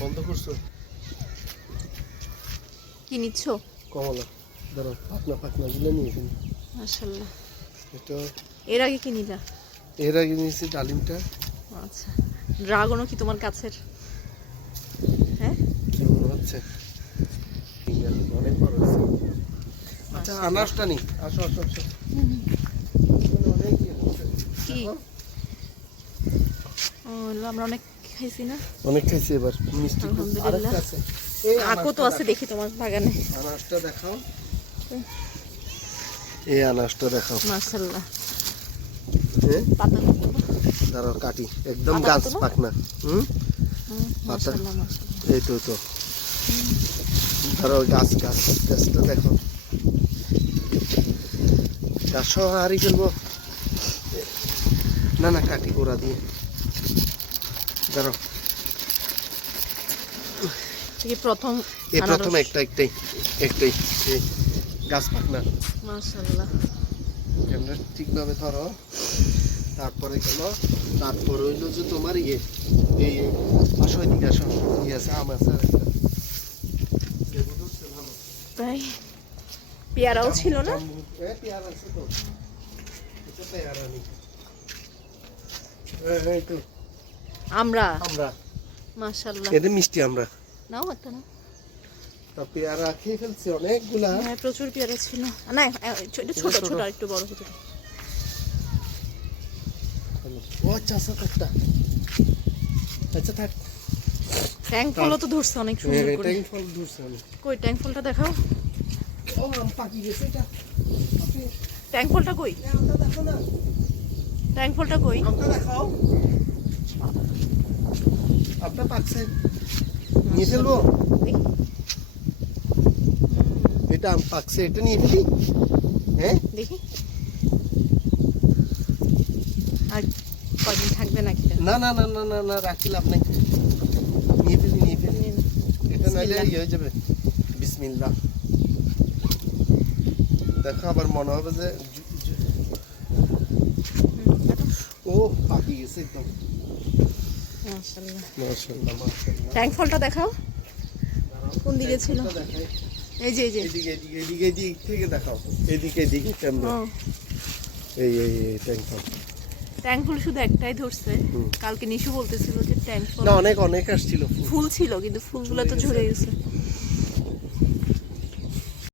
বন্ধ করছ? কি নিচ্ছ? কমলা। ধরো পাকনা পাকনা গুলো নিয়ে কিন্তু মাশাল্লাহ এটা এর আগে কি নিলা? এর আগে নিয়েছি ডালিমটা। আচ্ছা। ড্রাগনও কি তোমার কাছের? হ্যাঁ? কি মনে হচ্ছে অনেক বড় হয়েছে আচ্ছা আনারসটা নি। আসো আসো আসো। অনেক কি? দেখো, ও হলো আমরা অনেক খাইছি না? অনেক খাইছি এবার মিষ্টি আলহামদুলিল্লাহ। এই আকো তো আছে দেখি। তোমার বাগানে। দেখাও। দেখাও। এই আনারসটা দেখাও। মাশাল্লাহ পাতা দাঁড়াও কাটি। একদম গাছ? পাকনা। হুম? পাতা। এই তো গাছ গাছ গাছটা দেখো গাছ সহ হারি ফেলব। না না কাটি গোড়া দিয়ে। ধরো এই প্রথম এই প্রথম একটা একটাই একটাই গাছ পাকনা। মাশাল্লাহ ক্যামেরা ঠিকভাবে ধরো। তারপরে গেল তারপর হইল যে তোমার ইয়ে এই আসো এদিকে আসো ইয়ে আছে আম আছে। তাই? পেয়ারাও ছিল না? এ, পেয়ারা আছে তো। এটা পেয়ারা নেই। এই তো, আমরা। আমরা। মাশাল্লাহ এদের মিষ্টি আমরা। নাও একটা না তা পেয়ারা খেয়ে ফেলছি অনেকগুলা। হ্যাঁ প্রচুর পেয়ারা ছিল। না ছোট ছোট ছোট। আর একটু বড় হতে ও আচ্ছা আচ্ছা আচ্ছা থাক। ট্যাঙ্ক ফলও তো ধরছে অনেক সুন্দর করে। ফল ধরছে কই ফলটা দেখাও। ও আম পাকি গেছে এটা। ফলটা কই? আমটা দেখো না। ট্যাঙ্ক ফলটা কই? আমটা দেখাও। পাকছে নিয়ে ফেলব? এটা আম পাকছে এটা নিয়ে ফেলি? হ্যাঁ? দেখি। আর কদিন থাকবে নাকি? না না না না না না রাখি লাভ নাই। নিয়ে ফেলি নিয়ে ফেলি। এটা নাইলে ইয়ে হয়ে যাবে। বিসমিল্লা দেখো আবার মনে হবে যে ও পাকি গেছে একদম। ট্যাঙ্ক ফলটা দেখাও। কোন দিকে ছিল? এই যে এই যে। এদিকে এদিকে এদিকে এদিক থেকে দেখাও। এদিকে এদিকে কেমন এই এই এই ট্যাঙ্ক ফল। ট্যাঙ্ক ফুল শুধু একটাই ধরছে। কালকে নিশু বলতেছিল যে ট্যাঙ্ক ফুল না অনেক অনেক আসছিল ফুল। ফুল ছিল কিন্তু ফুলগুলো তো ঝরে গেছে।